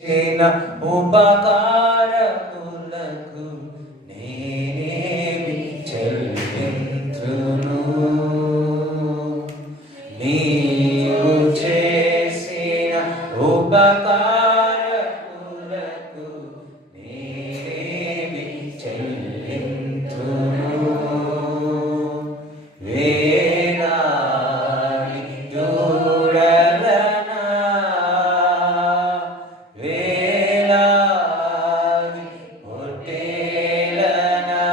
చేసిన ఉపకారములకు నేనేమి చెల్లింతును. నీవు చేసిన ఉపకారములకు నేనేమి చెల్లింతును. వేలాది దూడలనా వేలాది పొట్టేలనా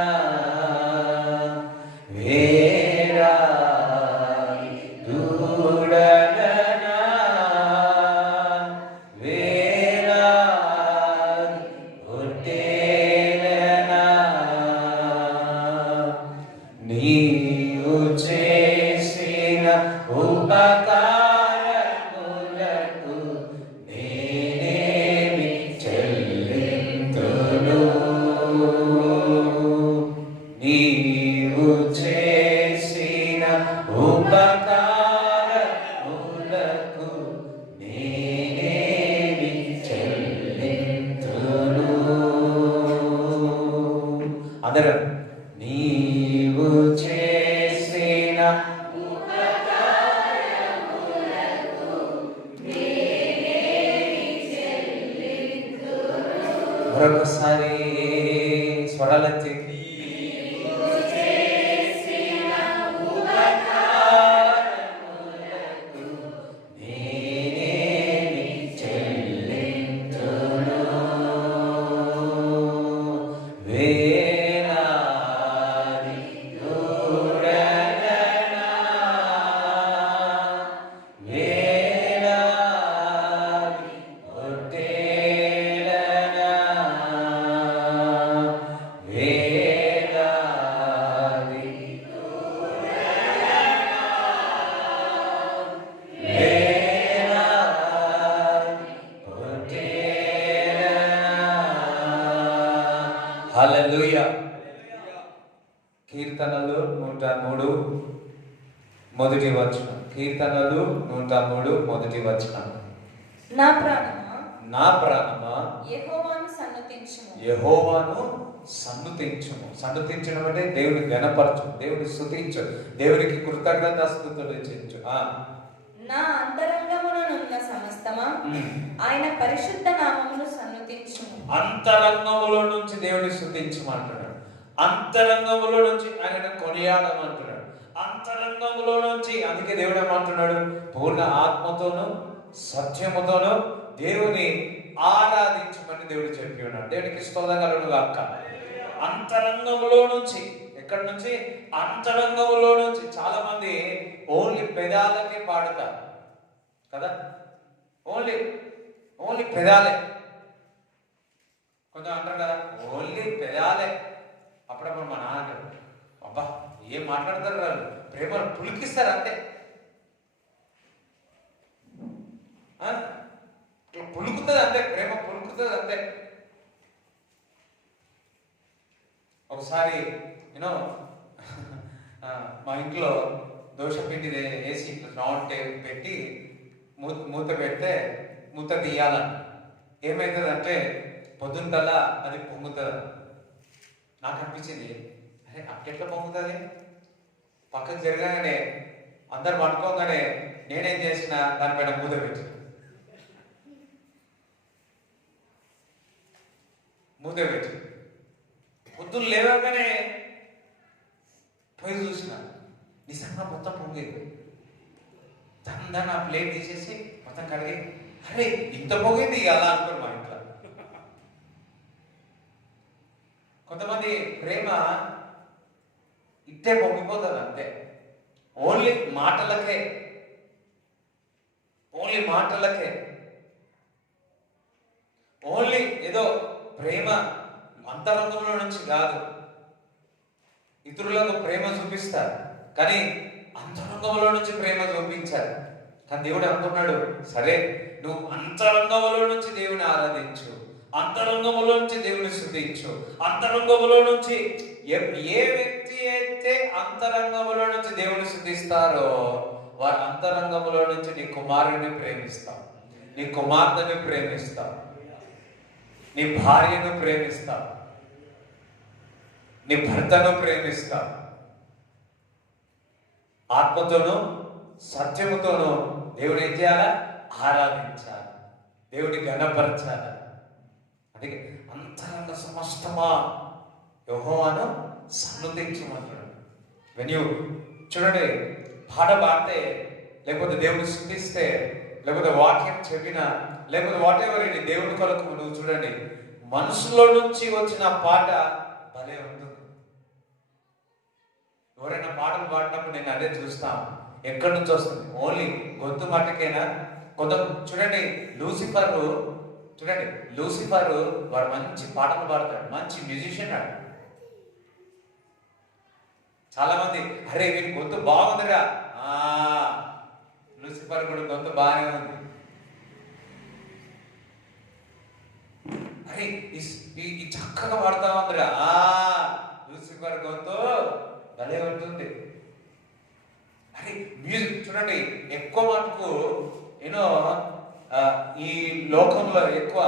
వేలాది దూడలనా వేలాది పొట్టేలనా నీవు చేసిన ఉపకారములకు నేనేమి చెల్లింతును. నీవు చేసిన ఉపకారములకు నేనేమి చెల్లింతును. అందరం నీవు చేసిన మరొకసారి స్వరాలెత్తి నేనేమి చెల్లింతును. వేలాది దూడలనా వేలాది పొట్టేలనా వేలాది వేలాది పొట్టేలనా. హల్లెలూయా. కీర్తనలు 103 మొదటి వచనం. కీర్తనలు 103 మొదటి వచనం. నా ప్రాణమా నా ప్రాణమా యెహోవాను సన్నతించుము. యెహోవాను సన్నుతించుము. సన్నుతించడం అంటే దేవుని గణపరచు, దేవుని స్తుతించు, దేవునికి కృతజ్ఞతాస్తుతులు చెంచు. నా అంతరంగముననున్న సమస్తమా ఆయన పరిశుద్ధ నామమును సన్నతించుము. అంతరంగములో నుంచి దేవుని స్తుతించమంటున్నాడు. అంతరంగములో నుంచి ఆయన కొనియాడమంటున్నాడు. అంతరంగములో నుంచి, అందుకే దేవుడు ఏమంటున్నాడు, పూర్ణ ఆత్మతోను సత్యముతోను దేవుని ఆరాధించమని దేవుడు చెప్పి ఉన్నాడు. దేవునికి స్తోత్రం కలుగును గాక. అంతరంగములో నుంచి, ఎక్కడి నుంచి? అంతరంగములో నుంచి. చాలా మంది ఓన్లీ పెదాలకే పాడుతారు కదా, ఓన్లీ పెదాలే. కొంచెం అంటారు కదా ఓన్లీ పెదాలే. అప్పుడప్పుడు మా నాన్న అంటారు, అబ్బా ఏం మాట్లాడతారు వాళ్ళు, ప్రేమను పులికిస్తారు అంతే, పులుకుతుంది అంతే, ప్రేమ పులుకుతుంది అంతే. ఒకసారి యూనో మా ఇంట్లో దోశ పిండి వేసి రౌండ్ టేబుల్ పెట్టి మూత పెడితే మూత తీయాలని. ఏమవుతుందంటే పొద్దున్నలా అది పొంగుతుంది. నాకు అనిపించింది, అరే అట్టెట్లా పొంగుతుంది, పక్కకు జరగగానే అందరు పట్టుకోగానే నేనేం చేసిన దానిపైన మూత పెట్టి పొద్దున్న లేవగానే పోయి చూసిన నిజంగా మొత్తం పొంగేది. దాన్ని ఆ ప్లేట్ తీసేసి మొత్తం కడిగి, అరే ఇంత పొంగింది అలా అనుకోరు మా ఇంట్లో. కొంతమంది ప్రేమ ఇట్టే పొంగిపోతుంది అంతే, ఓన్లీ మాటలకే, ఓన్లీ ఏదో ప్రేమ అంతరంగంలో నుంచి కాదు. ఇతరులకు ప్రేమ చూపిస్తారు కానీ అంతరంగంలో నుంచి ప్రేమ చూపించారు. కానీ దేవుడు అనుకున్నాడు, సరే నువ్వు అంతరంగంలో నుంచి దేవుని ఆరాధించు, అంతరంగంలో నుంచి దేవుని స్తుతించు, అంతరంగంలో నుంచి ఏ వ్యక్తి అయితే అంతరంగంలో నుంచి దేవుని స్తుతిస్తారో వారి అంతరంగంలో నుంచి నీ కుమారుడిని ప్రేమిస్తాం, నీ కుమార్తెని ప్రేమిస్తాం. నీ భార్యను ప్రేమిస్తావు, నీ భర్తను ప్రేమిస్తావు, ఆత్మతోనూ సత్యముతోనూ దేవుడు ఏం చేయాలా? ఆరాధించాలి, దేవుడి ఘనపరచాలి. అందుకే అంతరంగ సమస్తమా యెహోవాను సన్నుతించమంటాడు. వెన్ యూ చూడండి, పాట పాడితే, లేకపోతే దేవుని స్తుతిస్తే, లేకపోతే వాక్యం చెప్పినా, లేకపోతే వాట్ ఎవర్ ఇది దేవుని కొరకు నువ్వు చూడండి, మనసులో నుంచి వచ్చిన పాట భలే ఉంటుంది. ఎవరైనా పాటలు పాడినప్పుడు నేను అదే చూస్తాను, ఎక్కడి నుంచి వస్తుంది? ఓన్లీ గొంతు మట్టకేనా? కొంత చూడండి, లూసిఫర్ చూడండి, లూసిఫర్ వాడు మంచి పాటలు పాడతాడు, మంచి మ్యూజిషియన్ ఆడు. చాలా మంది అరే వీడి గొంతు బాగుందిరా, లూసిఫర్ కూడా గొంతు బాగానే ఉంది. అరే ఈ చక్కగా పాడుతా ఉందిరా, లూసిఫర్ గొంతు భలే ఉంటుంది. అరే మ్యూజిక్ చూడండి, ఎక్కువ మటుకు యూనో ఈ లోకంలో ఎక్కువ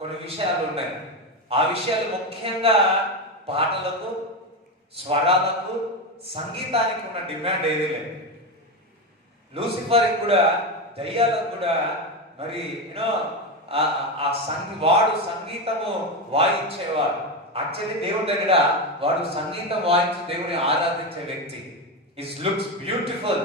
కొన్ని విషయాలు ఉన్నాయి. ఆ విషయాలు ముఖ్యంగా పాటలకు, స్వరాలకు, సంగీతానికి ఉన్న డిమాండ్ ఏది లేదు. లూసిఫర్కి కూడా, దయ్యాలకు కూడా మరి యూనో వాడు సంగీతము వాయించేవాడు. యాక్చువల్లీ దేవుడి దగ్గర వాడు సంగీతం వాయించి దేవుని ఆరాధించే వ్యక్తి. ఇట్ లుక్స్ బ్యూటిఫుల్,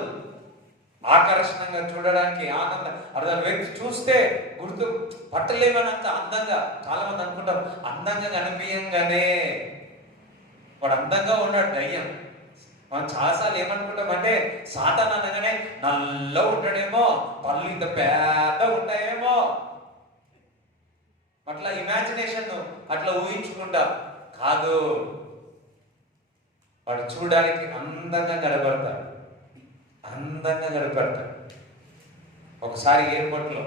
ఆకర్షణంగా, చూడడానికి ఆనందం. అర్థం వ్యక్తి చూస్తే గుర్తు పట్టలేమనంత అందంగా. చాలా మంది అనుకుంటాం అందంగా కనిపించగానే వాడు అందంగా ఉన్నాడు దయ్యం. మనం చాలాసార్లు ఏమనుకుంటాం అంటే సాతాను అనగానే నల్ల ఉంటాడేమో, పళ్ళు ఇంత పెద్ద ఉంటాయేమో, అట్లా ఇమాజినేషన్, అట్లా ఊహించుకుంటాం. కాదు, వాడు చూడడానికి అందంగా కనబడతాడు, అందంగా కనబడతాడు. ఒకసారి ఎయిర్పోర్ట్లో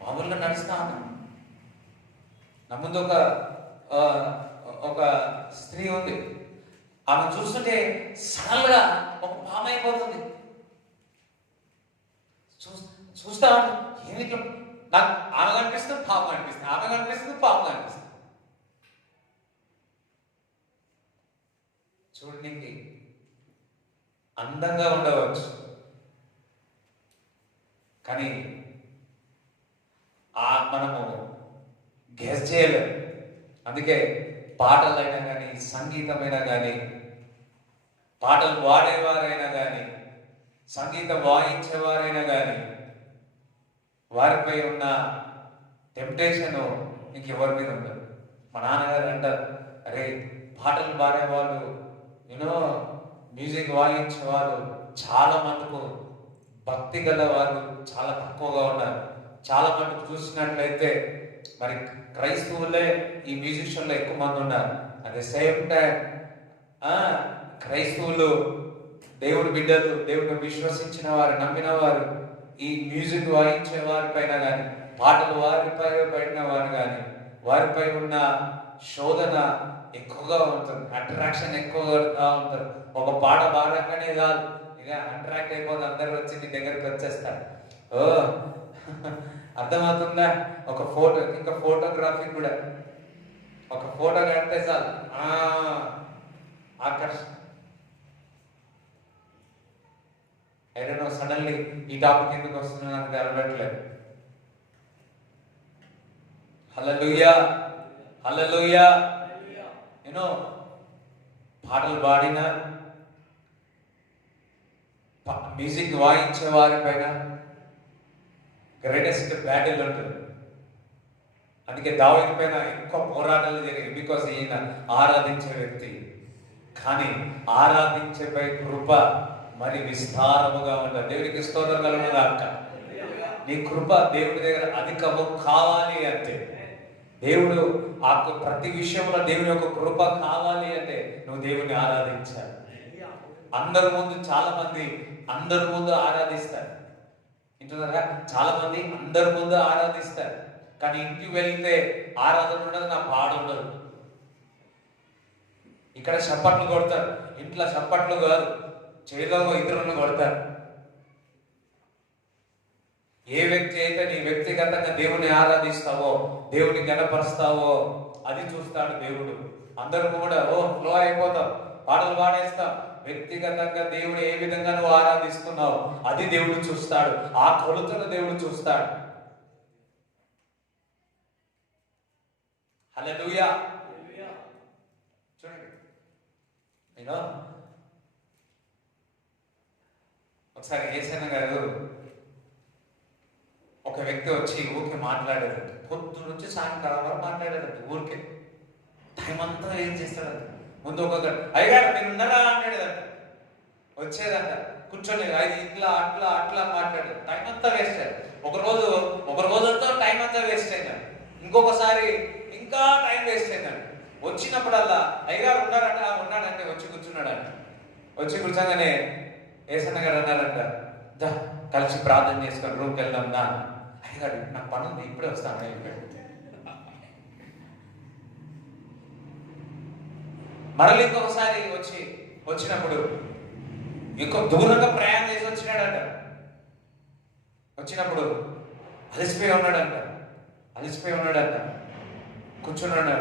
మామూలుగా నడుస్తా ఉన్నాను, నా ముందు ఒక స్త్రీ ఉంది. ఆమె చూస్తుంటే సడన్గా ఒక పాము అయిపోతుంది. చూస్తా ఏమి నాకు ఆమె కనిపిస్తుంది, పాము కనిపిస్తుంది, ఆమె కనిపిస్తుంది, పాము కనిపిస్తుంది. చూడడానికి అందంగా ఉండవచ్చు, కానీ మనము గెస్ చేయలేము. అందుకే పాటలైనా కానీ, సంగీతమైనా కానీ, పాటలు వాడేవారైనా కానీ, సంగీతం వాయించేవారైనా కానీ, వారిపై ఉన్న టెంప్టేషన్ ఇంకెవరి మీద ఉండదు. మా నాన్నగారు అంటారు, అరే పాటలు పాడేవాళ్ళు, యూనో మ్యూజిక్ వాయించేవాళ్ళు చాలా మటుకు భక్తి గల వారు చాలా తక్కువగా ఉన్నారు. చాలా మటుకు చూసినట్లయితే మరి క్రైస్తవులే ఈ మ్యూజిషియన్లో ఎక్కువ మంది ఉన్నారు. అట్ ద సేమ్ టైం క్రైస్తవులు, దేవుడి బిడ్డలు, దేవుడిని విశ్వసించిన వారు, నమ్మిన వారు, ఈ మ్యూజిక్ వాయించే వారి పైన కానీ, పాటలు వారిపై పడిన వారు కానీ, వారిపై ఉన్న శోధన ఎక్కువగా ఉంటుంది, అట్రాక్షన్ ఎక్కువగా ఉంటుంది. ఒక పాట పాడగానే కాదు, ఇక అట్రాక్ట్ అయిపోతే అందరు వచ్చి నీ దగ్గరికి వచ్చేస్తారు. ఓ అర్థమవుతుందా? ఒక ఫోటో, ఇంకా ఫోటోగ్రఫీ కూడా, ఒక ఫోటో కడితే చాలు ఆకర్షణ. ఏదైనా సడన్లీ ఈ టాపిక్ ఎందుకు వస్తుందో నాకు తెలవట్లేదు. హల్లెలూయా, హల్లెలూయా. యూనో పాటలు పాడిన, మ్యూజిక్ వాయించే వారి పైన గ్రేటెస్ట్ బ్యాటిల్ ఉంటుంది. అందుకే దావీదు పైన ఎక్కువ పోరాటాలు జరిగాయి, బికాస్ ఈయన ఆరాధించే వ్యక్తి. కానీ ఆరాధించేపై కృప మరి విస్తారముగా ఉంటుంది. దేవుడికి స్తోత్రం కలుగును గాక. నీ కృప దేవుడి దగ్గర అధికము కావాలి అంటే, దేవుడు ప్రతి విషయంలో దేవుని యొక్క కృప కావాలి అంటే నువ్వు దేవుని ఆరాధించాలి. అందరి ముందు, చాలా మంది అందరి ముందు ఆరాధిస్తారు, వింటున్నారా? చాలా మంది అందరి ముందు ఆరాధిస్తారు, కానీ ఇంటికి వెళ్తే ఆరాధన ఉండదు, నా పాడు ఉండదు. ఇక్కడ చప్పట్లు కొడతారు, ఇంట్లో చప్పట్లు కాదు, చేతిలో ఇతరులను కొడతారు. ఏ వ్యక్తి అయితే నీ వ్యక్తిగతంగా దేవుని ఆరాధిస్తావో, దేవుని గణపరుస్తావో అది చూస్తాడు దేవుడు. అందరూ కూడా ఫ్లో అయిపోతాం, పాటలు పాడేస్తాం. వ్యక్తిగతంగా దేవుడు ఏ విధంగా నువ్వు ఆరాధిస్తున్నావు అది దేవుడు చూస్తాడు. ఆ కొలుతను దేవుడు చూస్తాడు. హల్లెలూయా. చూడండి, నేను ఒకసారి యేసయ్య గారు ఒక వ్యక్తి వచ్చి ఊరికే మాట్లాడేదంట. పొద్దు నుంచి సాయంకాలం వరకు మాట్లాడేదంట. ఊరికే టైం అంతా ఏం చేస్తాడంట. ముందు ఒక అయ్యగారు మీరు ఉన్నారా అంటాడేదంట. వచ్చేదంట, కూర్చొని అది ఇట్లా అట్లా అట్లా మాట్లాడేది. టైం అంతా వేస్ట్ అయ్యాడు. ఒక రోజంతా టైం అంతా వేస్ట్ అయిందంట. ఇంకొకసారి ఇంకా టైం వేస్ట్ అయిందంట. వచ్చినప్పుడల్లా అయ్యగారు ఉన్నారంట. ఉన్నాడంటే వచ్చి కూర్చున్నాడంట. వచ్చి కూర్చోగానే యేసయ్య గారు అన్నారంట, దా కలిసి ప్రార్థన చేసుకొని రూమ్కి వెళ్దాం దా. అయ్యగారు నాకు పని ఉంది, ఇప్పుడే వస్తాను అయిపోయాడు. మరలి ఇంకొకసారి వచ్చినప్పుడు ఇంకో దూరంగా ప్రయాణం చేసి వచ్చినప్పుడు అలసిపోయి ఉన్నాడంట. కూర్చున్నాడు.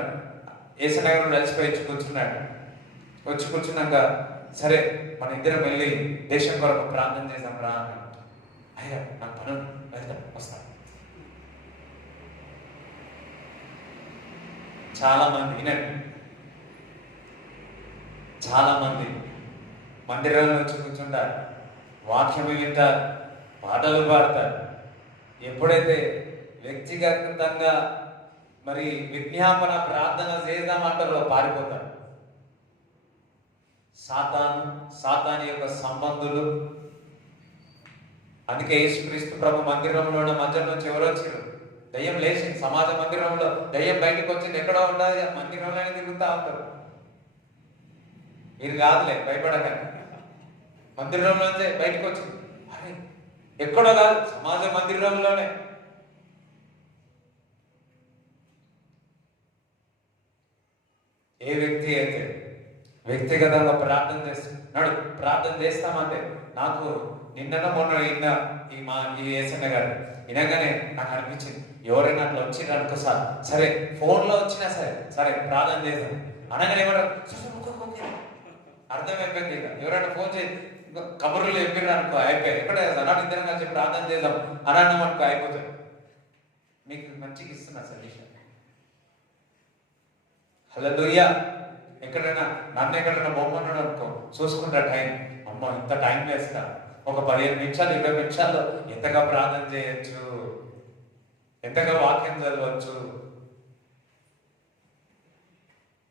యేసయ్య గారు అలసిపోయి వచ్చి కూర్చున్నాక, సరే మన ఇద్దరం వెళ్ళి దేశం కొరకు ప్రార్థన చేద్దాం రా అన్నాడు. అయ్యా నాకు పని వెళ్తాం వస్తాను. చాలా మంది మందిరంలో వచ్చి కూర్చుంటారు, వాక్యం వింటారు, పాటలు పాడతారు. ఎప్పుడైతే వ్యక్తిగతంగా మరి విజ్ఞాపన ప్రార్థన చేద్దామంటారో పారిపోతారు. సాతాను యొక్క సంబంధులు. అందుకే యేసుక్రీస్తు ప్రభు మందిరంలో మధ్య నుంచి ఎవరు వచ్చారు? దయ్యం లేచింది. సమాజ మందిరంలో దయ్యం బయటకు వచ్చింది. ఎక్కడో ఉండాలి, మందిరంలోనే తిరుగుతూ ఉంటారు. మీరు కాదులే, భయపడకండి. మందిరంలోనే బయటకు వచ్చింది. అరే ఎక్కడో కాదు, సమాజ మందిరంలోనే. ఏ వ్యక్తి అయితే వ్యక్తిగతంగా ప్రార్థన చేస్తామంటే, నాకు నిన్న మొన్న ఈ యేసయ్య గారు వినగానే నాకు అనిపించింది, ఎవరైనా అట్లా వచ్చింది అనుకో సార్, సరే ఫోన్లో వచ్చినా సరే ప్రార్థన చేద్దాం అనగానే ఎవరైనా అర్థమైపోయింది. ఎవరైనా ఫోన్ చేసి కబుర్లు చెప్పిర్రు అనుకో అయిపోయాయి. ఎక్కడ అన్నాడు ఇద్దరం కలిసి ప్రార్థన చేద్దాం అని అన్నాం అనుకో అయిపోతుంది. మీకు మంచిగా ఇస్తున్నా సజెషన్. హల్లెలూయా. ఎక్కడైనా బొమ్మన్నాడు అనుకో, చూసుకుంటా టైం, అమ్మ ఇంత టైం వేస్తా, ఒక 15 నిమిషాలు 20 నిమిషాల్లో ఎంతగా ప్రార్థన చేయొచ్చు, ఎంతగా వాక్యం చదవచ్చు.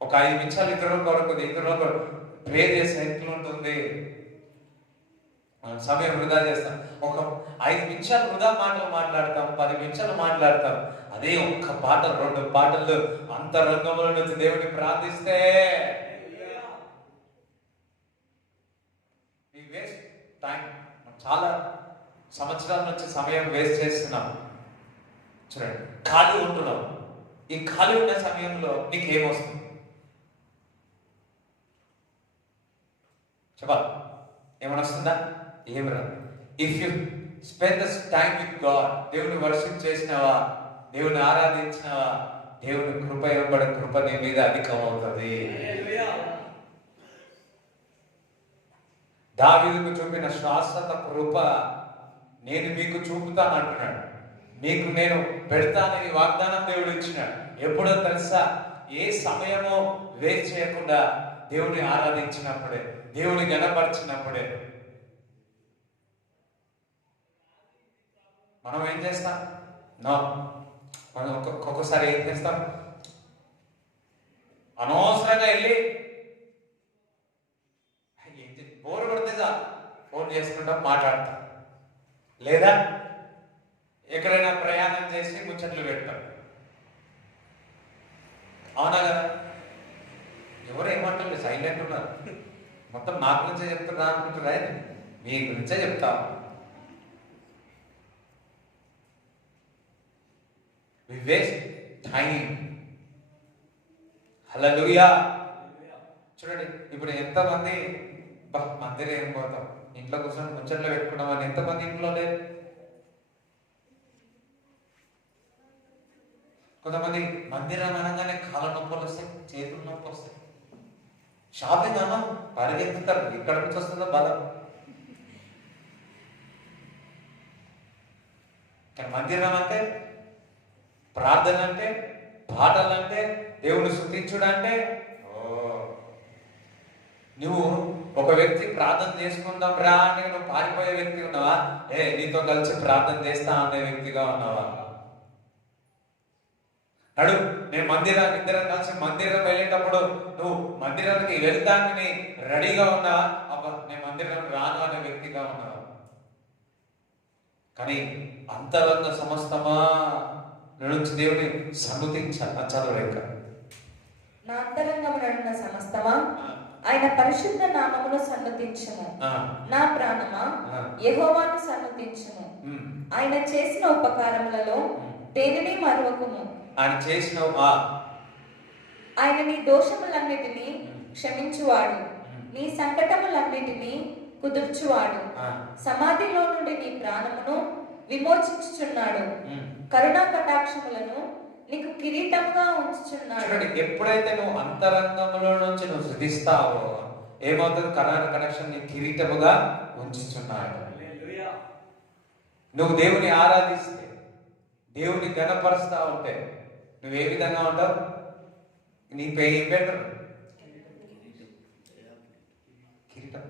ఒక 5 నిమిషాలు ఇతరుల ప్రే చేసే ఎట్లుంటుంది. మనం సమయం వృధా చేస్తాం. ఒక 5 నిమిషాలు వృధా మాటలు మాట్లాడతాం, 10 నిమిషాలు మాట్లాడతాం. అదే ఒక్క పాట 2 పాటలు అంతరంగంలో నుంచి దేవుడిని ప్రార్థిస్తే వేస్ట్ టైం. చాలా సంవత్సరాల నుంచి సమయం వేస్ట్ చేస్తున్నాం. చూడండి, ఖాళీ ఉంటున్నాం. ఈ ఖాళీ ఉన్న సమయంలో నీకేమొస్తుంది చెప్పాలి? ఏమైనా వస్తుందా? ఏమి రాదు. If you spend the time with God, దేవుని వర్షిప్ చేసినావా, దేవుని ఆరాధించినావా, దేవుని కృప ఇవ్వబడే కృప నీ మీద అధికం అవుతుంది. దావీదుకు చూపిన శాశ్వత కృప నేను మీకు చూపుతాను అంటున్నాడు. మీకు నేను పెడతానని వాగ్దానం దేవుడు ఇచ్చినాడు. ఎప్పుడో తెలుసా? ఏ సమయమో వేస్ట్ చేయకుండా దేవుని ఆరాధించినప్పుడే, దేవుని గణపరిచినప్పుడే. మనం ఏం చేస్తాం? మనం ఒక్కొక్కసారి ఏం చేస్తాం? అనవసరంగా వెళ్ళి బోరు కొడితే ఫోన్ చేసుకుంటాం, మాట్లాడతాం. లేదా ఎక్కడైనా ప్రయాణం చేసి ముచ్చట్లు పెడతాం. అవునా కదా? ఎవరు ఏమంటారు? సైలెంట్ ఉన్నారు. మొత్తం నా గురించే చెప్తున్నా అనుకుంటున్నా, మీ గురించే చెప్తా. We waste time. హల్లెలూయా. చూడండి, ఇప్పుడు ఎంతమంది మందిరం ఏం పోతాం, ఇంట్లో కూర్చొని ముచ్చట్లు పెట్టుకున్నామని ఎంతమంది ఇంట్లో లేదు? కొంతమంది మందిరం అనగానే కాళ్ళ నొప్పులు వస్తాయి, చేతుల నొప్పులు వస్తాయి. షాపింగ్ అన్నా పరిగెత్తుతారు, ఇక్కడ నుంచి వస్తుందో బలం. కానీ మందిరం అంటే, ప్రార్థన అంటే, పాటలు అంటే, దేవుని స్తుతించుడు అంటే, నువ్వు ఒక వ్యక్తి ప్రార్థన చేసుకుందాం రా అని నువ్వు పారిపోయే వ్యక్తి ఉన్నావా? నీతో కలిసి ప్రార్థన చేస్తా అనే వ్యక్తిగా ఉన్నావా? అడు నేను మందిరానికి ఇద్దరం కలిసి మందిరం వెళ్ళేటప్పుడు నువ్వు మందిరానికి వెళ్తానికి రెడీగా ఉన్నావా? అబ్బా నేను మందిరం రాను అనే వ్యక్తిగా ఉన్నావా? కానీ అంతరంగ సమస్తమా నుంచి దేవుని సన్నుతించాలి. చదవలేక నా అంతరంగమున సమస్తమా ఆయన పరిశుద్ధ నామమును సన్నుతించుము. నా ప్రాణమా యెహోవాను సన్నుతించుము. ఆయన చేసిన ఉపకారములలో దేనిని మరువకుము. ఆయన చేసిన ఆయన నీ దోషములన్నిటినీ క్షమించువాడు, నీ సంకటములన్నిటినీ కుదుర్చువాడు, సమాధిలో నుండి నీ ప్రాణమును విమోచించుచున్నాడు, కరుణా కటాక్షములను నీకు కిరీటముగా ఉంచుచున్నాడు. ఎప్పుడైతే నువ్వు అంతరంగంలో నుంచి నువ్వు శుద్ధిస్తావో ఏమవుతుంది? కరుణా కటాక్షం నీ కిరీటముగా ఉంచుచున్నాడు. నువ్వు దేవుని ఆరాధిస్తే, దేవుని ఘనపరుస్తా ఉంటే నువ్వు ఏ విధంగా ఉంటావు? నీ ఏం బెటర్? కిరీటం.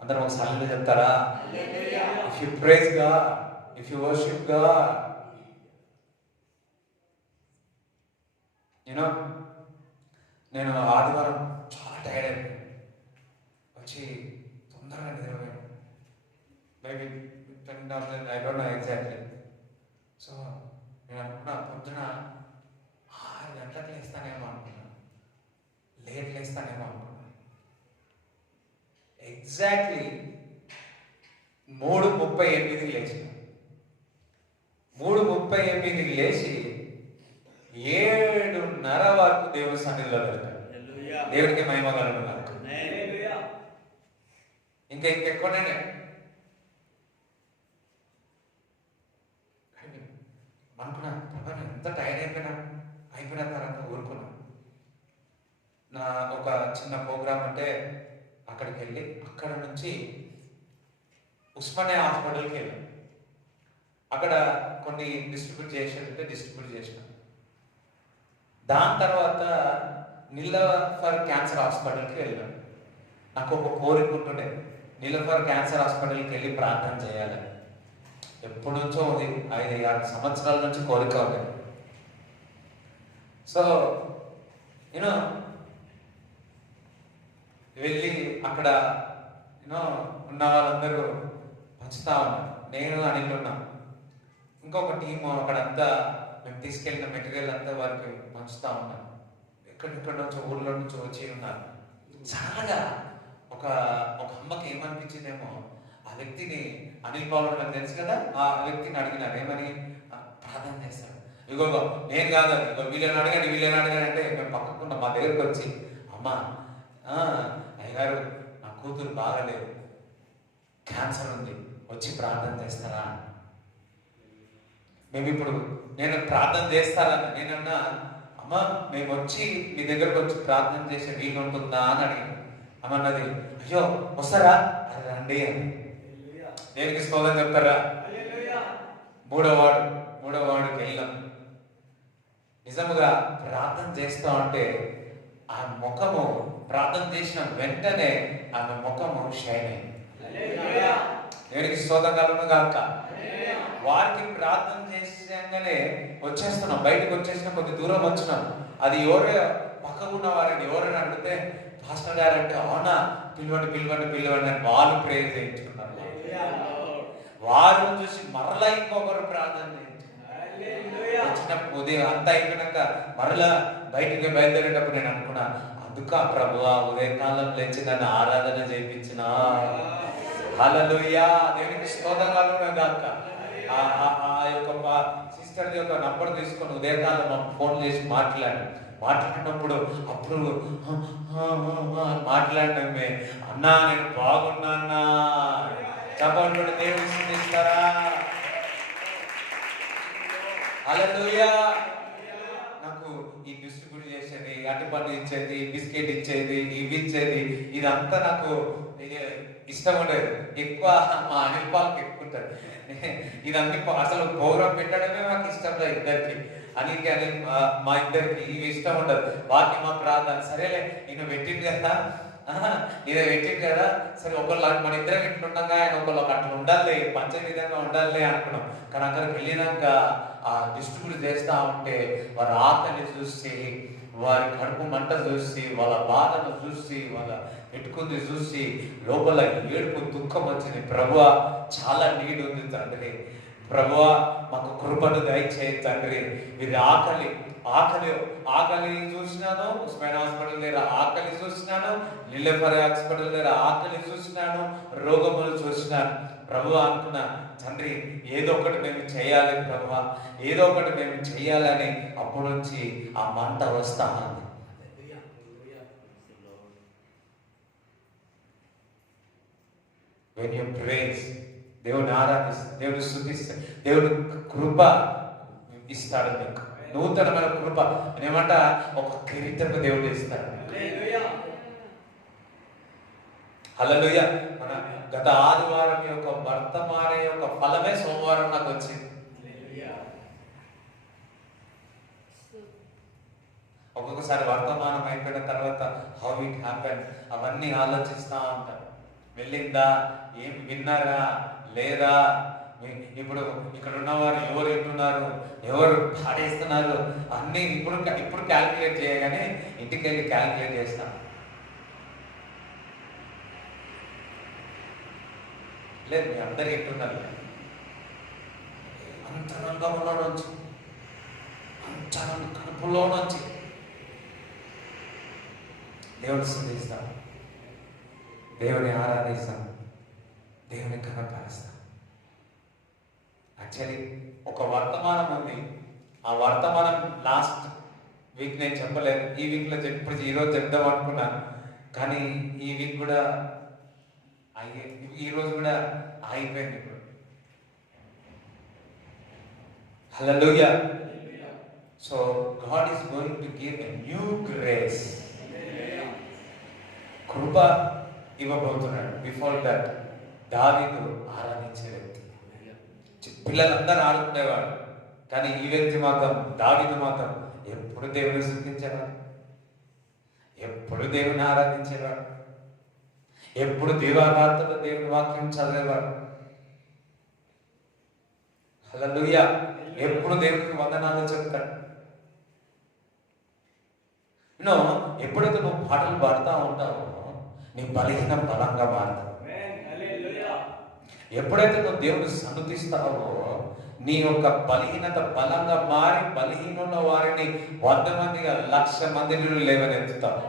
అందరం ఒకసారి చెప్తారా? If you praise God, if you worship God, నేను ఆదివారం చాలా టైర్డ్ అయిపోయాను, వచ్చి తొందరగా నిద్రపోయాను. Maybe 10 I don't know exactly. So నేను అనుకున్నా పొద్దున 6 గంటలకు లేస్తానేమో అనుకున్నా, లేట్ లేస్తానేమో అనుకున్నా. ఎగ్జాక్ట్లీ 3:38కి లేచిన. 3:38కి లేచి 7:30 వరకు దేవుని సన్నిధిలో వెళ్తాడు. దేవుడికి మహిమ కలుగును. ఇంకెక్కువనే అనుకున్నా. ప్రభా ఎంత టైర్డ్ అయిపోయిన తర్వాత ఊరుకున్నా. నా ఒక చిన్న ప్రోగ్రామ్ అంటే అక్కడికి వెళ్ళి అక్కడ నుంచి ఉస్మానియా హాస్పిటల్కి వెళ్ళాను. అక్కడ కొన్ని డిస్ట్రిబ్యూట్ చేసిన. దాని తర్వాత నీలఫర్ క్యాన్సర్ హాస్పిటల్కి వెళ్ళాను. నాకు ఒక కోరిక ఉంటుండే, నీలఫర్ క్యాన్సర్ హాస్పిటల్కి వెళ్ళి ప్రార్థన చేయాలి. ఎప్పటి నుంచో ఉంది, 5-6 సంవత్సరాల నుంచి కోరిక ఉంది. సో వెళ్ళి అక్కడ ఉన్న వాళ్ళందరూ పంచుతా ఉన్నారు. నేను అనిల్ ఉన్నా, ఇంకొక టీము అక్కడంతా మేము తీసుకెళ్ళిన మెటీరియల్ అంతా వారికి పంచుతా ఉన్నాను. ఎక్కడెక్కడ నుంచో ఊళ్ళో నుంచి వచ్చి ఉన్నారు. చాలా ఒక అమ్మకి ఏమనిపించిందేమో, ఆ వ్యక్తిని అనిల్ బాబు నాకు తెలుసు కదా, ఆ వ్యక్తిని అడిగినారు ఏమని, ప్రార్థన చేస్తాడు. ఇగో నేను కాదు, ఇగో వీళ్ళని అడగండి అంటే మేము పక్కకున్న మా దగ్గరికి వచ్చి, అమ్మా అయ్యగారు నా కూతురు బాగలేదు, క్యాన్సర్ ఉంది, వచ్చి ప్రార్థన చేస్తారా? మేము ఇప్పుడు నేను ప్రార్థన చేస్తానని నేనన్నా, అమ్మ మేము వచ్చి మీ దగ్గరకు వచ్చి ప్రార్థన చేసే వీలు ఉంటుందా అని అడిగాను. అమ్మన్నది, అయ్యో వస్తారా? అది రండి అని. దేనికి స్తోత్రం చెప్తారా? మూడో వాడికి వెళ్ళాం. నిజముగా ప్రార్థన చేస్తా ఉంటే ఆ ముఖము, ప్రార్థన చేసిన వెంటనే ఆమె ముఖము షైన్ అయింది. దేనికి స్తోత్రం కలుగును గాక. వారికి ప్రార్థన చేసాగానే వచ్చేస్తున్నాం, బయటకు వచ్చేసిన కొద్ది దూరం వచ్చినాం. అది ఎవరే పక్కకున్న వారిని ఎవరైనా అడిగితే, పాస్టర్ గారు అంటే అవునా, పిలవండి అని వాళ్ళు ప్రేయర్ చేయించుకున్నారు. వారిని చూసి మరలా ఇంకొకరు ప్రార్థన చేయించుకున్నారు. ఉదయం అంతా అయిపోయినాక మరలా బయటికి బయలుదేరేటప్పుడు నేను అనుకున్నా, అందుక ప్రభువా ఉదయకాలం లేచి నన్ను ఆరాధన చేయించిన. హల్లెలూయా, దేవునికి స్తోత్రం కలుగును గాక. ఆ యొక్క సిస్టర్ యొక్క నంబర్ తీసుకొని ఉదయకాలం ఫోన్ చేసి మాట్లాడినప్పుడు అప్పుడు మాట్లాడమే, అన్నా నేను బాగున్నా, చెప్పండి దేవుని స్తుతిస్తారా? హల్లెలూయా. నాకు ఈ డిస్ట్రిబ్యూట్ చేసేది, అరటిపండు ఇచ్చేది, బిస్కెట్ ఇచ్చేది, ఇవి ఇచ్చేది, ఇదంతా నాకు ఇష్టం ఉండేది. ఎక్కువ మా అనిల్ పాలకి ఎక్కువ ఉంటుంది. ఇదన్నీ అసలు గౌరవం పెట్టడమే మాకు ఇష్టం లేదు ఇద్దరికి. అనిల్కి అని మా ఇద్దరికి ఇవి ఇష్టం ఉండదు. వాటిని మా ప్రార్థన సరేలే నేను పెట్టింది కదా, ఇది పెట్టింది కదా, సరే ఒకళ్ళు మన ఇద్దరం ఇట్లుండగా ఆయన ఒకళ్ళు అట్లా ఉండాలి, పంచ విధంగా ఉండాలి అనుకున్నాం. కానీ అక్కడికి వెళ్ళినాక ఆ డిస్ట్రిబ్యూట్ చేస్తూ ఉంటే వారి ఆకలి చూసి, వారి కడుపు మంట చూసి, వాళ్ళ బాధను చూసి, వాళ్ళ పెట్టుకుంది చూసి లోపల ఏడుపు దుఃఖం వచ్చింది. ప్రభువా చాలా నీడ్ ఉంది తండ్రి, ప్రభువా మాకు కృపను దయచేయి తండ్రి. వీరి ఆకలి ఆకలి ఆకలి చూసినాను, ఉస్మాన్ హాస్పిటల్ దగ్గర ఆకలి చూసినాను, లిల్లెఫర్ హాస్పిటల్ దగ్గర ఆకలి చూసినాను, రోగములు చూసినాను. ప్రభు అనుకున్నా తండ్రి ఏదో ఒకటి మేము చేయాలి ప్రభు, ఏదో ఒకటి మేము చేయాలని అప్పటి నుంచి ఆ మంట వస్తా ఉంది. When you praise, దేవుని ఆరాధిస్తే, దేవుని స్తుతిస్తే, దేవుని కృప ఇస్తాడు మీకు. నూతనమైన కృప ఏమంట, ఒక కిరీటము దేవుడు ఇస్తాడు. హల్లెలూయా. మన గత ఆదివారం యొక్క వర్తమాన యొక్క ఫలమే సోమవారం నాకు వచ్చింది. ఒక్కొక్కసారి వర్తమానం అయిపోయిన తర్వాత హౌ ఇట్ హ్యాపెన్ అవన్నీ ఆలోచిస్తూ ఉంటారు. వెళ్ళిందా, ఏం విన్నారా లేదా, ఇప్పుడు ఇక్కడ ఉన్నవారు ఎవరు వింటున్నారు, ఎవరు పాడేస్తున్నారు అన్నీ ఇప్పుడు క్యాల్కులేట్ చేయగానే ఇంటికి వెళ్ళి క్యాల్కులేట్ చేస్తాం. లేదు మీ అందరు వింటున్నారు. అంతరంగంలో నుంచి, అంతరంగ కడుపులో నుంచి దేవుని స్తుతిస్తాం, దేవుని ఆరాధిస్తాం, దేవుని కనపరుస్తాం. యాక్చువల్లీ ఒక వర్తమానం ఉంది. ఆ వర్తమానం లాస్ట్ వీక్ నేను చెప్పలేదు, ఈ వీక్లో ఇప్పుడు ఈరోజు చెప్దాం అనుకున్నాను. కానీ ఈ వీక్ కూడా ఈరోజు కూడా ఆగిపోయింది. ఇప్పుడు hallelujah. So God is going to give a new grace. కృప ఇవ్వబోతున్నాడు. బిఫోర్ దట్ దావీదు ఆరాధించే వ్యక్తి. పిల్లలందరూ ఆడుకునేవాడు, కానీ ఈ వ్యక్తి మాత్రం, దావీదు మాత్రం ఎప్పుడు దేవుని స్తుతించేవాడు, ఎప్పుడు దేవుని ఆరాధించేవాడు, ఎప్పుడు దీవారాత్రులు దేవుని వాక్యం చదివేవాడు. హల్లెలూయా. ఎప్పుడు దేవునికి వందనాలు చెప్తాడు. ఎప్పుడైతే నువ్వు పాటలు పాడుతూ ఉంటావో నీ బలహీనం బలంగా మారుతావు. ఎప్పుడైతే నువ్వు దేవుని సన్నుతిస్తావో నీ యొక్క బలహీనత బలంగా మారి బలహీనుల వారిని 100 మందిగా 1,00,000 మందిని లేవనెత్తుతావు.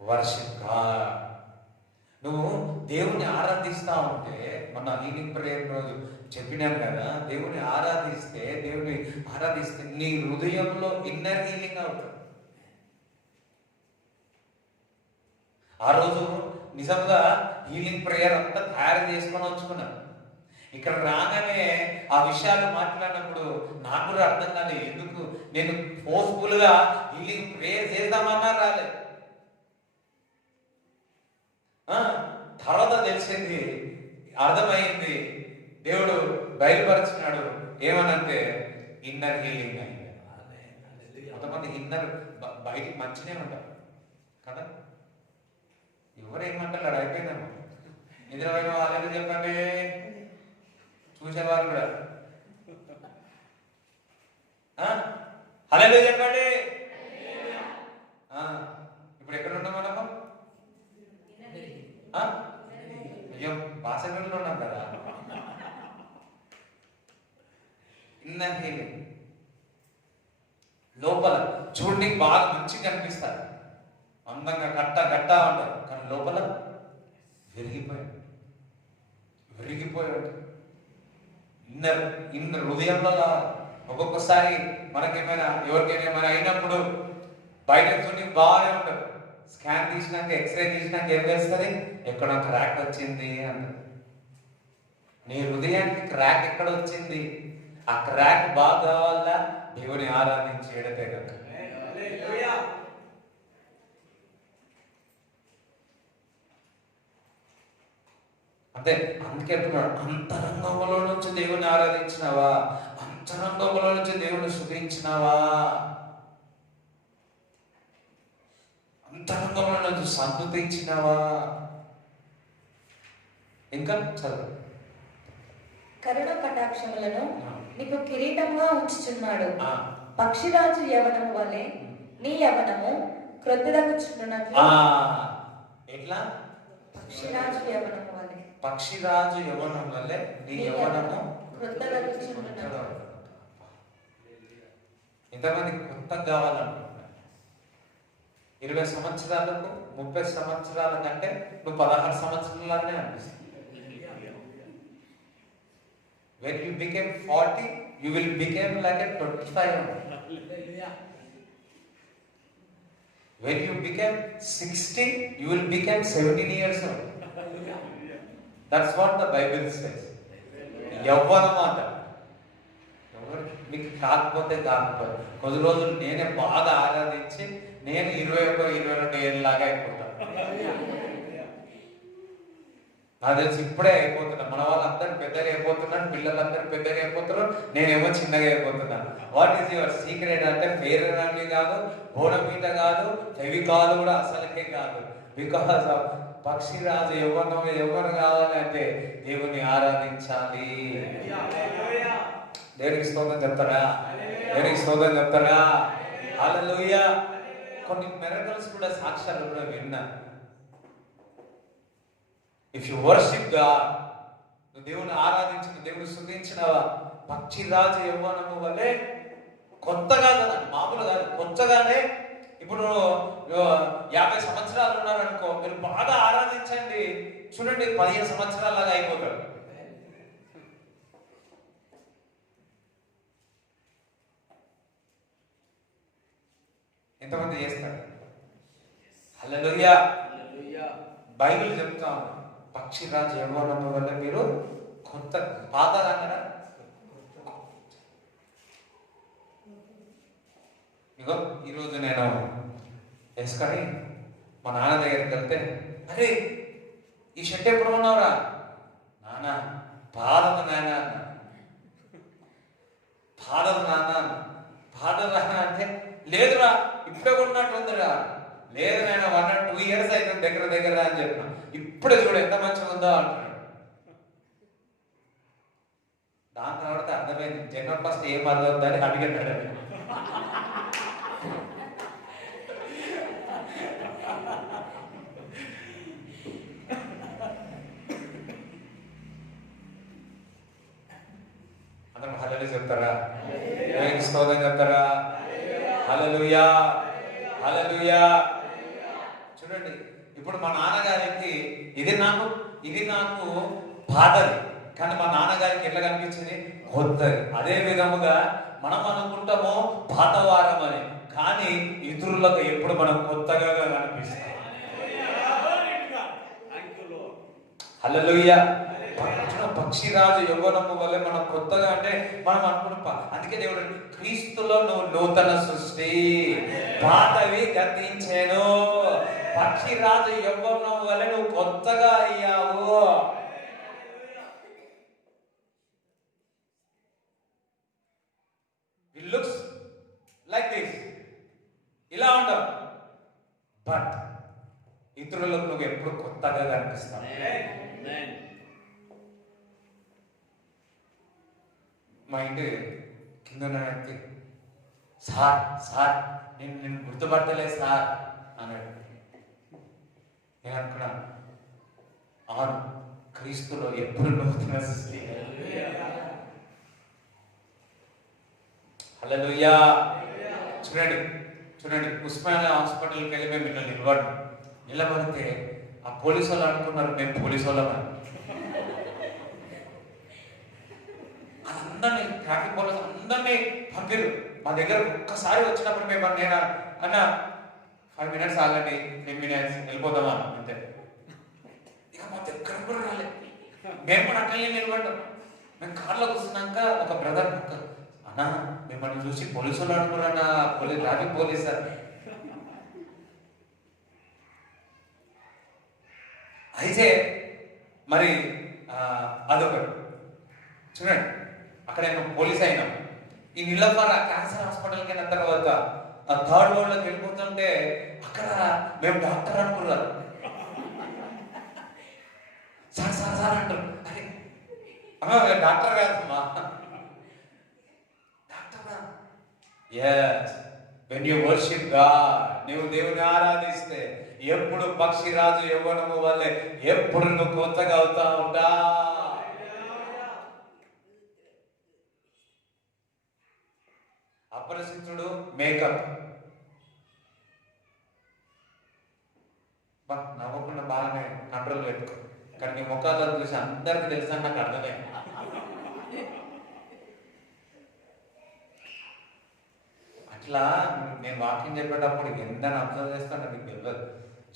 Worship God. నువ్వు దేవుని ఆరాధిస్తా ఉంటే, మన హీలింగ్ ప్రేయర్ రోజు చెప్పినాను కదా, దేవుని ఆరాధిస్తే నీ హృదయంలో ఇన్నర్ హీలింగ్ అవుతుంది. ఆ రోజు నిజంగా హీలింగ్ ప్రేయర్ అంతా తయారు చేసుకొని వచ్చుకున్నాను. ఇక్కడ రాగానే ఆ విషయాలు మాట్లాడినప్పుడు నాకు కూడా అర్థం కాలేదు. ఎందుకు నేను ఫోర్స్ఫుల్గా హీలింగ్ ప్రేయర్ చేద్దామన్నా రాలేదు. తర్వాత తెలిసింది, అర్థమైంది, దేవుడు బయలుపరిచినాడు. ఏమనంటే ఇన్నర్ హీలింగ్ అయింది. కొంతమంది ఇన్నర్ బయటికి మంచినే ఉంటారు కదా, ఎవరేమంటారు అయిపోయిందమ్మా. నిద్రపోయిన వాళ్ళని చెప్పండి, చూసేవారు కూడా హల్లెలూయా చెప్పండి. ఇప్పుడు ఎక్కడ ఉన్నాం మనము? అయ్యో బాసగల్లో ఉన్నాం కదా. ఇన్నర్ హీలింగ్ లోపల చూడడానికి బాగా మంచిగా కనిపిస్తారు, అందంగా గట్టా ఉంటారు, కానీ లోపల విరిగిపోయాడు. ఇన్నర్ హృదయంలో ఒక్కొక్కసారి మనకేమైనా ఎవరికైనా అయినప్పుడు బయట చూడడానికి బాగానే ఉంటారు. స్కాన్ తీసినాక, ఎక్స్రే తీసినాక ఏం చేస్తుంది, ఎక్కడ క్రాక్ వచ్చింది అంటారు. నీ హృదయానికి క్రాక్ ఎక్కడ వచ్చింది? ఆ క్రాక్ బాగా కావాలా దేవుని ఆరాధించి ఎడతెగక. అంతే. అందుకే అంటున్నాడు, అంతరంగంలో నుంచి దేవుని ఆరాధించినావా? అంతరంగంలో నుంచి దేవుని స్తుతించినావా? అంతరంగంలో నుంచి సంతుతించినావా? ఇంకా చదువు. కరుణ కటాక్షములను నీకు కిరీటముగా ఉంచుచున్నాడు. ఆ. పక్షిరాజు యవనము వలె నీ యవనము క్రొద్దదగుచున్నట్లు. ఎట్లా? పక్షిరాజు యవనము వలె. పక్షిరాజు యవనం వల్లే నీ యవనము క్రొద్దదగుచున్నట్లు. ఇంతమంది కొత్త కావాలనుకుంటున్నాను. 20 సంవత్సరాలకు 30 సంవత్సరాల కంటే నువ్వు 16 సంవత్సరాలనే అనిపిస్తుంది. When you became 40, you will become like a 25. When you become 60, you will become 17 years old. That's what the Bible says. యవ్వనం అంట. మీకు కాకపోతే కొద్ది రోజులు నేనే బాగా ఆరాధించి నేను 21, 22 ఏళ్ళలాగా అయిపోతాను. నాకు తెలిసి ఇప్పుడే అయిపోతున్నా. మన వాళ్ళందరూ పెద్దగా అయిపోతున్నాను, పిల్లలందరూ పెద్దగా అయిపోతున్నారు, నేనేమో చిన్నగా అయిపోతున్నాను. వాట్ ఈస్ యువర్ సీక్రెట్ అంటే ఫెయిర్ అండ్ లవ్లీ కాదు, బోనమీట కాదు, ఫెవికాల్ కూడా అసలుకే కాదు. బికాస్ ఆఫ్ పక్షిరాజు ఎవరు కావాలంటే దేవుని ఆరాధించాలి. దేవునికి స్తోత్రం చెప్తారా? దేవునికి స్తోత్రం చెప్తారా? హల్లెలూయా. కొన్ని మిరకల్స్ కూడా సాక్ష్యాలు కూడా విన్నా. ఇఫ్ యు వర్షిప్ గాడ్, నువ్వు దేవుని ఆరాధించిన, దేవుని స్తుతించినవా, పక్షిరాజు యవ్వనము వలె కొత్తగా కదా, మామూలు కాదు, కొత్తగానే. ఇప్పుడు 50 సంవత్సరాలు ఉన్నారనుకో, మీరు బాగా ఆరాధించండి, చూడండి 15 సంవత్సరాలాగా అయిపోతాడు. ఎంతమంది చేస్తారు? హల్లెలూయా. బైబిల్ చెప్తాం, పక్షిరాజు యవ్వనము వల్ల మీరు కొత్త పాతగా అన్నారా? ఇగో ఈరోజు నేను వేసుకొని మా నాన్న దగ్గరికి వెళ్తే, అరే ఈ షర్ట్ ఎప్పుడు కొన్నావురా? నాన్న పాదము నాన్న అన్న. పాదము నాన్న, పాదము నాన్న అంటే లేదురా ఇప్పుడే కొన్నట్టు ఉందిరా. లేదు నేను 1 or 2 years అవుతుంది దగ్గర అని చెప్పిన. ఇప్పుడే చూడు ఎంత మంచిగా ఉందో అంటున్నాడు. దాని తర్వాత అర్థమైంది, జనరల్ ఫస్ట్ ఏం అర్థమవుతుందని అడిగట్టాడు. అందరం హల్లెలూయా చెప్తారా? స్తోత్రం చెప్తారా? హల్లెలూయా, హల్లెలూయా. చూడండి, ఇప్పుడు మా నాన్నగారికి ఇది నాకు పాతది, కానీ మా నాన్నగారికి ఎట్లా కనిపించింది? కొత్తది. అదే విధముగా మనం అనుకుంటాము పాతవారం అని, కానీ ఇతరులకు ఎప్పుడు మనం కొత్తగా కనిపిస్తాం. హల్లెలూయా. పక్షిరాజు యవ్వనము వల్ల మనం కొత్తగా అంటే మనం అనుకుంటాం. అందుకే దేవుడు క్రీస్తులో నువ్వు నూతన సృష్టి, పాతవి గతించెను. పక్షిరాజు యవ్వనం వల్ల నువ్వు కొత్తగా అయ్యావు. It looks like this, ఇలా ఉంటాం, బట్ ఇతరులకు నువ్వు ఎప్పుడు కొత్తగా కనిపిస్తావు. మా ఇంటి కింద వ్యక్తి, సార్ నేను గుర్తుపట్టలేదు సార్ అన్నాడు. నేను అనుకున్నాను, అవును, క్రీస్తులో ఎప్పుడు నూతన సృష్టి. హల్లెలూయా. చూడండి ఉస్మానియా హాస్పిటల్కి వెళ్ళి మేము ఇట్లా నిలబడితే ఆ పోలీసు వాళ్ళు అనుకున్నారు మేము పోలీసు వాళ్ళమని. అందరినీ ట్రాఫిక్ పోలీసు అందరినీ పంపిరు మా దగ్గర. ఒక్కసారి వచ్చినప్పుడు మేము నేను అన్న 5 minutes ఆగండి, 10 minutes వెళ్ళిపోతామా అంతే. ఇక మా దగ్గర కూడా రాలేదు. మేము కూడా అట్లనే నిలబడ్డాం. మేము కార్లో కూర్చున్నాక ఒక బ్రదర్ అన్న మిమ్మల్ని చూసి పోలీసులు అనుకున్నా, ట్రాఫిక్ పోలీస్ అని. అయితే మరి అదొకటి చూడండి. అక్కడ పోలీస్ అయినాం. ఈ నిలబర క్యాన్సర్ హాస్పిటల్కి అయిన తర్వాత ఆ థర్డ్ వరల్డ్లోకి వెళ్ళిపోతుంటే అక్కడ మేము డాక్టర్ అనుకున్నారు. సార్ సార్ సార్ అంటారు. అరే అమ్మా డాక్టర్ కాదమ్మా, డాక్టరా. Yes, when you worship God, నువ్వు దేవుని ఆరాధిస్తే ఎప్పుడు పక్షిరాజు యవ్వనము వల్లే ఎప్పుడు నువ్వు కొత్తగా అవుతా ఉంటా. అపరిచితుడు మేకప్ నవ్వకుండా బాగానే కంట్రోల్ పెట్టుకో. కానీ నీ ముఖాలను చూసి అందరికి తెలుసా నాకు అర్థమే. అట్లా నేను వాకింగ్ చెప్పేటప్పుడు ఎంతని అబ్జర్వ్ చేస్తాను నీకు తెలియదు.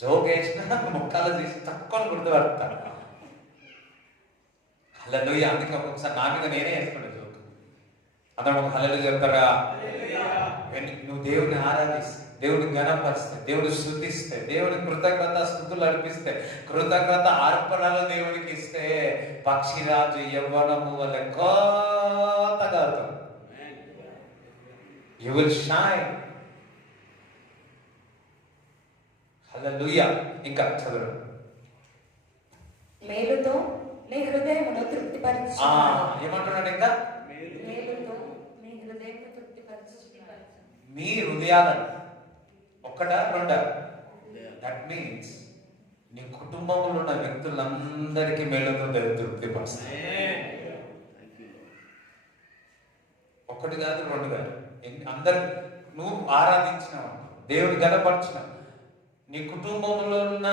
జోక్ వేసిన ముఖాలు తీసి తక్కువ గుర్తుపడతాను. హల్లెలూయా. అందుకే ఒక్కొక్కసారి నా మీద నేనే వేసుకుంటా జోక్. అందరం ఒక హల్లెలూయా చెప్తారా? నువ్వు దేవుని ఆరాధిస్తే, దేవుని ఘనపరిస్తే, దేవుని స్తుతిస్తే, దేవుని కృతజ్ఞత స్తుతులు అర్పిస్తే, కృతజ్ఞత అర్పణలు దేవునికి ఇస్తే పక్షిరాజు యవ్వనము వల్ల కొత్తగా అవుతాం. You will shine. హల్లెలూయా. ఇంకా చదువు. మేలుతో నీ హృదయమును తృప్తిపరచు. ఏమంటున్నాడు ఇంకా? మేలుతో నీ హృదయమును తృప్తిపరచు. మీ హృదయాలను ఒక్కట రెండా? దట్ మీన్స్ నీ కుటుంబంలో ఉన్న వ్యక్తులందరికీ మేలుతో తృప్తిపరుస్తాయి. ఒక్కటి కాదు, రెండు కాదు, అందరు నువ్వు ఆరాధించినావు, దేవుని గణపరిచినావు, నీ కుటుంబంలో ఉన్న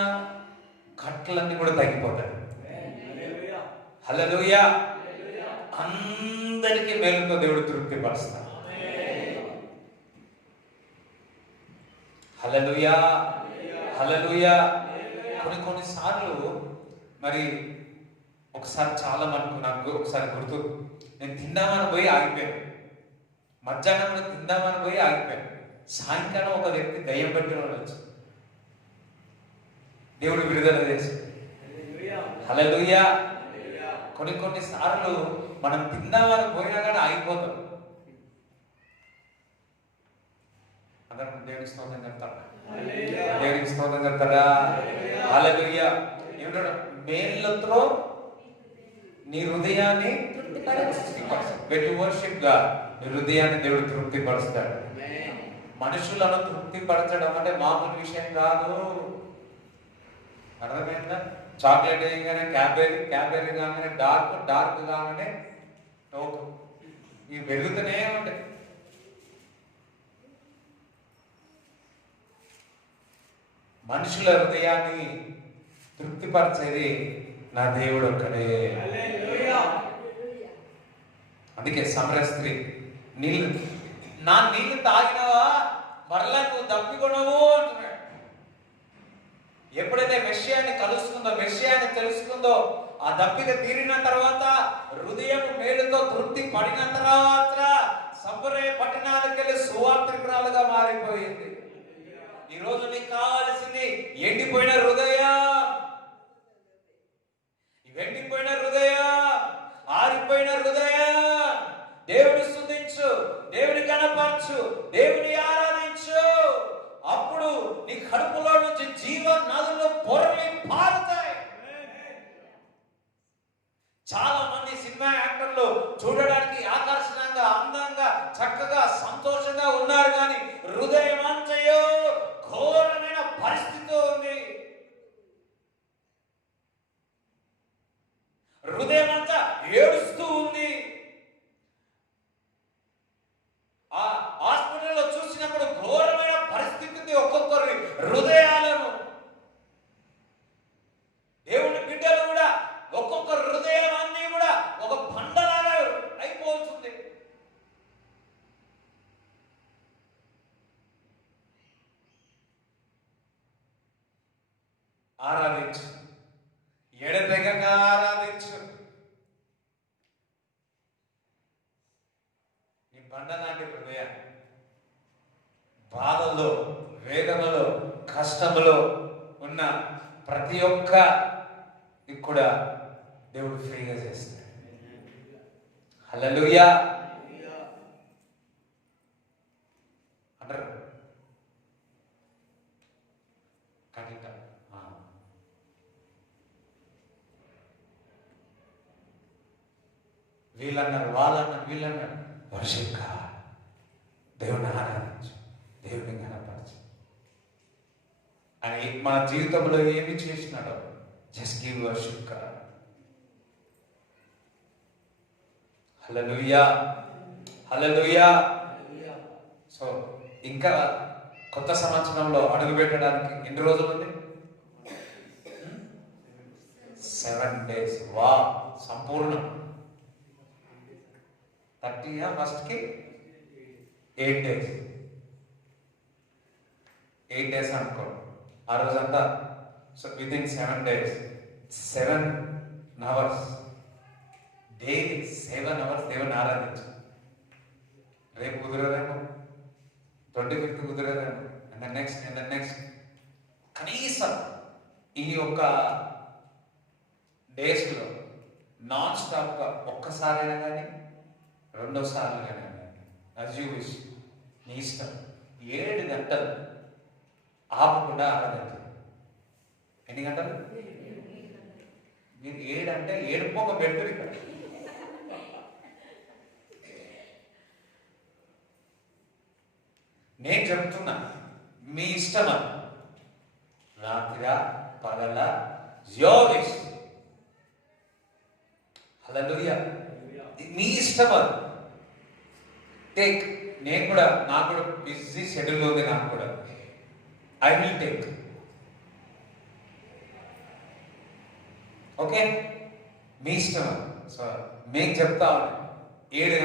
కట్టలన్నీ కూడా తగ్గిపోతాయి. హల్లెలూయా. అందరికీ మేలుతో దేవుడు తృప్తిపరుస్తాడు. హల్లెలూయా, హల్లెలూయా. కొన్నిసార్లు మరి ఒకసారి చాలా మనకు నాకు ఒకసారి గుర్తు, నేను తిందామని పోయి ఆగిపోయాను. మధ్యాహ్నం తిందామని పోయి ఆగిపోయాను. సాయంకాలం ఒక వ్యక్తి దయ్యం పెట్టిన వాళ్ళు వచ్చి దేవుడు విడుదల చేసి. హల్లెలూయా. కొన్నిసార్లు మనం తిందామని పోయినా కానీ ఆగిపోతాం. అందరం దేవునికి స్తోత్రం చెప్తారా? దేవునికి స్తోత్రం చెప్తారా? హల్లెలూయా. ఏమంటాడు? మేలుతో నీ హృదయాన్ని వర్షిప్ గా నీ హృదయాన్ని దేవుడు తృప్తిపరుస్తాడు. మనుషులను తృప్తిపరచడం అంటే మామూలు విషయం కాదు. అర్థమైందా? చాక్లెట్ వేయగానే క్యాబేరీ కాగానే డార్క్ కాగానే టోకు ఇవి పెరుగుతూనే ఉంటాయి. మనుషుల హృదయాన్ని తృప్తిపరిచేది నా దేవుడు ఒక్కడే. అందుకే సమర స్త్రీ నా నీళ్లు తాగినవా మరలా నువ్వు దప్పికొనవు అంటున్నాడు. ఎప్పుడైతే మెస్సియాని కలుసుకుందో, మెస్సియాని తెలుసుకుందో, ఆ దప్పిక తీరిన తర్వాత, హృదయం మేలుతో తృప్తి పడిన తర్వాత సంబరే పట్టణానికి వెళ్ళి సువార్తికురాలుగా మారిపోయింది. ఈ రోజు నీకు కావాల్సింది ఎండిపోయిన హృదయం, ఎండిపోయిన హృదయం, ఆరిపోయిన హృదయం. దేవుని స్తుతించు, దేవుని కనపరచు, దేవుని ఆరాధించు. అప్పుడు నీ కడుపులో నుంచి జీవ నదులు పొరలి పారుతాయి. చాలా మంది సినిమా యాక్టర్లు చూడడానికి ఆకర్షణంగా, అందంగా, చక్కగా, సంతోషంగా ఉన్నారు, కానీ హృదయం అంతయో ఘోరమైన పరిస్థితి ఉంది. హృదయం అంతా ఏడుస్తూ ఉంది. ఆ హాస్పిటల్లో చూసినప్పుడు ఘోరమైన పరిస్థితి ఒక్కొక్కరి హృదయాలను. దేవుని బిడ్డలు కూడా ఒక్కొక్క హృదయం అన్ని కూడా ఒక బండలాగా అయిపోతుంది. ఆరాధించు, ఎడతెగక ఆరాధించు. బండ లాంటి హృదయాన్ని బాధలో, వేదనలో, కష్టములో ఉన్న ప్రతి ఒక్క కూడా దేవుడు ఫ్రీగా చేస్తాడు. హల్లెలూయా అంటారు. కటిక వీళ్ళన్నారు, వాళ్ళన్నారు, వీళ్ళన్నారు. వర్షిప్ గాడ్, దేవుని ఆరాధించు, దేవుని ఘనపరచు. అని మన జీవితంలో ఏమి చేసినాడో జస్ట్ గివ్ వర్షిప్ గాడ్. హల్లెలూయా హల్లెలూయా. సో ఇంకా కొత్త సంవత్సరంలో అడుగు పెట్టడానికి ఎన్ని రోజులు ఉంది? 7 days. వా, సంపూర్ణం. 30 ఫస్ట్కి 8 days. 8 days అనుకో. ఆ రోజంతా so within 7 days 7 hours daily 7 hours దేవుని ఆరాధించు. రేపు కుదరదేమో, 25th కుదరదేమో, అండ్ నెక్స్ట్ కనీసం ఈ యొక్క డేస్లో నాన్ స్టాప్గా ఒక్కసారైనా కానీ, రెండోసార్లు కానీ, అజ్ యూ విష్, నీ ఇష్టం. 7 గంటలు ఆపకుండా ఆరాధించు. ఎన్ని గంటలు? మీరు 7 అంటే 7 పోక పెడుతుంది ఇక్కడ. నేను చెప్తున్నా, మీ ఇష్టమా, రాత్రిగా పగల, యోర్ విష్. హల్లెలూయా. మీ ఇష్టమా. టేక్. నేను కూడా, నాకు కూడా బిజీ షెడ్యూల్ ఉంది, నాకు కూడా ఐ విల్ టేక్. ఓకే, మీ ఇష్టం. సో మేము చెప్తా 7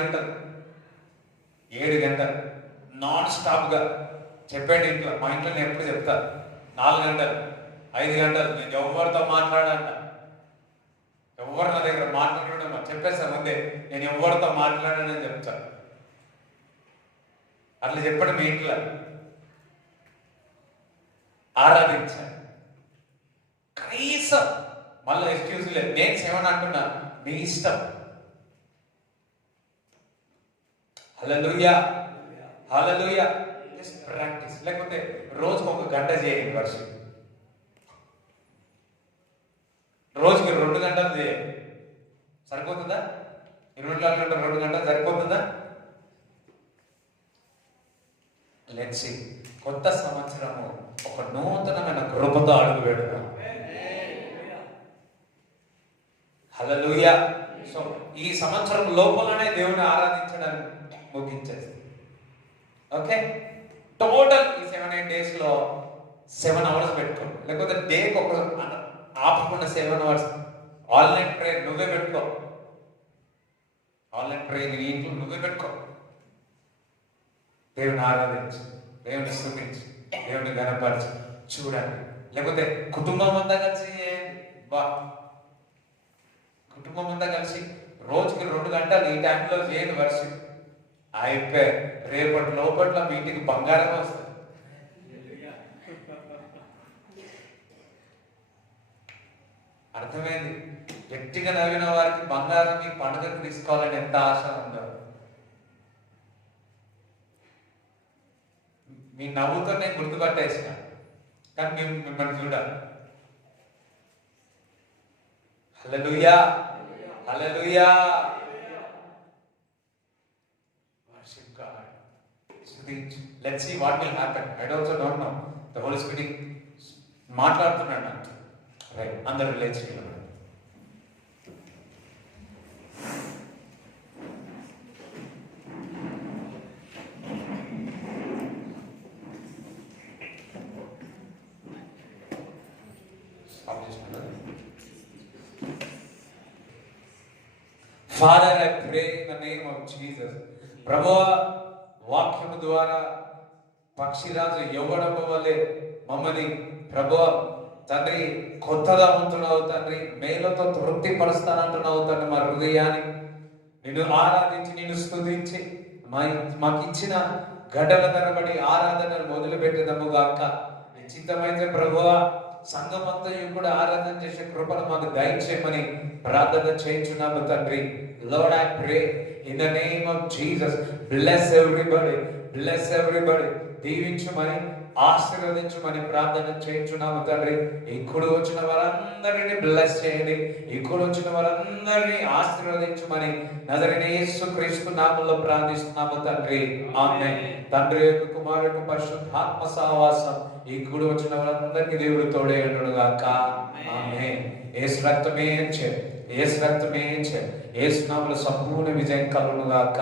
గంటలు నాన్ స్టాప్గా చెప్పండి. ఇంట్లో, మా ఇంట్లో నేను ఎప్పుడు చెప్తా 4 గంటలు 5 గంటలు నేను ఎవరితో మాట్లాడంట. ఎవరు నా దగ్గర మాట్లాడడం చెప్పేస్తా ముందే, నేను ఎవరితో మాట్లాడానని చెప్తా. అట్లా చెప్పండి మీ ఇంట్లో. ఆరాధించాలి కనీసం. మళ్ళీ ఎక్స్క్యూజ్ లేదు, నేను 7 అంటున్నా, మీ ఇష్టం. Hallelujah hallelujah. Just practice. లేకపోతే రోజుకు 1 గంట చేయండి వర్షం. రోజుకి 2 గంటలు చేయండి. సరిపోతుందా? 24 గంటలు 2 గంటలు సరిపోతుందా? Let's see. కొత్త సంవత్సరము ఒక నూతనమైన కృపతో అడుగు పెడతాం. హల్లెలూయా. సో ఈ సంవత్సరం లోపలనే దేవుని ఆరాధించడానికి ముగించేస్తాం. ఓకే, టోటల్ ఈ 7-8 డేస్లో 7 hours పెట్టుకోండి. లేకపోతే డేకి ఒక ఆపకుండా 7 hours ఆన్లైన్ ప్రేయర్ నువ్వే పెట్టుకో. ఆన్లైన్ ప్రేయర్ నీ ఇంట్లో నువ్వే పెట్టుకో. దేవుని ఆరాధించు, దేవుని స్తుతించు, దేవుని ఘనపరచు. చూడండి. లేకపోతే కుటుంబం అంతా కలిసి బా, కుటుంబం అంతా కలిసి రోజుకి 2 గంటలు ఈ టైంలో చేయండి వర్షం. అయిపోయి రేపటి లోపట్ల మీ ఇంటికి బంగారం వస్తుంది. అర్థమైంది? గట్టిగా నవ్విన వారికి బంగారం ఈ పండుగకు తీసుకోవాలని ఎంత ఆశ ఉందో. మీ నవ్వుతో నేను గుర్తుపట్టేసిన, కానీ మేము మిమ్మల్ని చూడాలి. Hallelujah hallelujah. Worship God. Let's see what will happen. I also don't know. The Holy Spirit మాట్లాడుతున్నాడు నాకు. రైట్, అందరూ లేచి నిలబడండి. Father, I pray in the name of Jesus. ప్రభువా, వాక్యము ద్వారా పక్షిరాజు యవ్వనము వలె మమ్మల్ని ప్రభువా తండ్రి కొత్తగా ఉంటున్నావు తండ్రి, మేలుతో తృప్తి పరుస్తానంటున్నావు తండ్రి. మా హృదయాన్ని నిన్ను ఆరాధించి, నిన్ను స్తుతించి మాకు ఇచ్చిన గంటల తరబడి ఆరాధనలు మొదలు పెట్టదము గాక. నిశ్చితమైతే ప్రభువా సంఘమంతయు కూడా ఆరాధన చేసే కృపను మాకు దయచేయమని ప్రార్థన చేయించున్నాము తండ్రి. Lord I pray in the name of Jesus, bless everybody, దీవించుమని ఆశీర్వదించమని ప్రార్థన చేయించున్నాము తండ్రి. ఇక్కడ వచ్చిన వారందరినీ బ్లెస్ చేయండి, ఇక్కడ వచ్చిన వారందరినీ ఆశీర్వదించమని నజరేయుడైన యేసుక్రీస్తు నామములో ప్రార్థిస్తున్నాము తండ్రి. ఆమేన్. తండ్రి యొక్క కుమారుడు పరిశుద్ధాత్మ సహవాసం ఇక్కడ వచ్చిన వారందరికీ దేవుడు తోడే ఉండును గాక. ఆమేన్. యేసు రక్తమే యేసు నామములో సంపూర్ణ విజయం కలుగును గాక.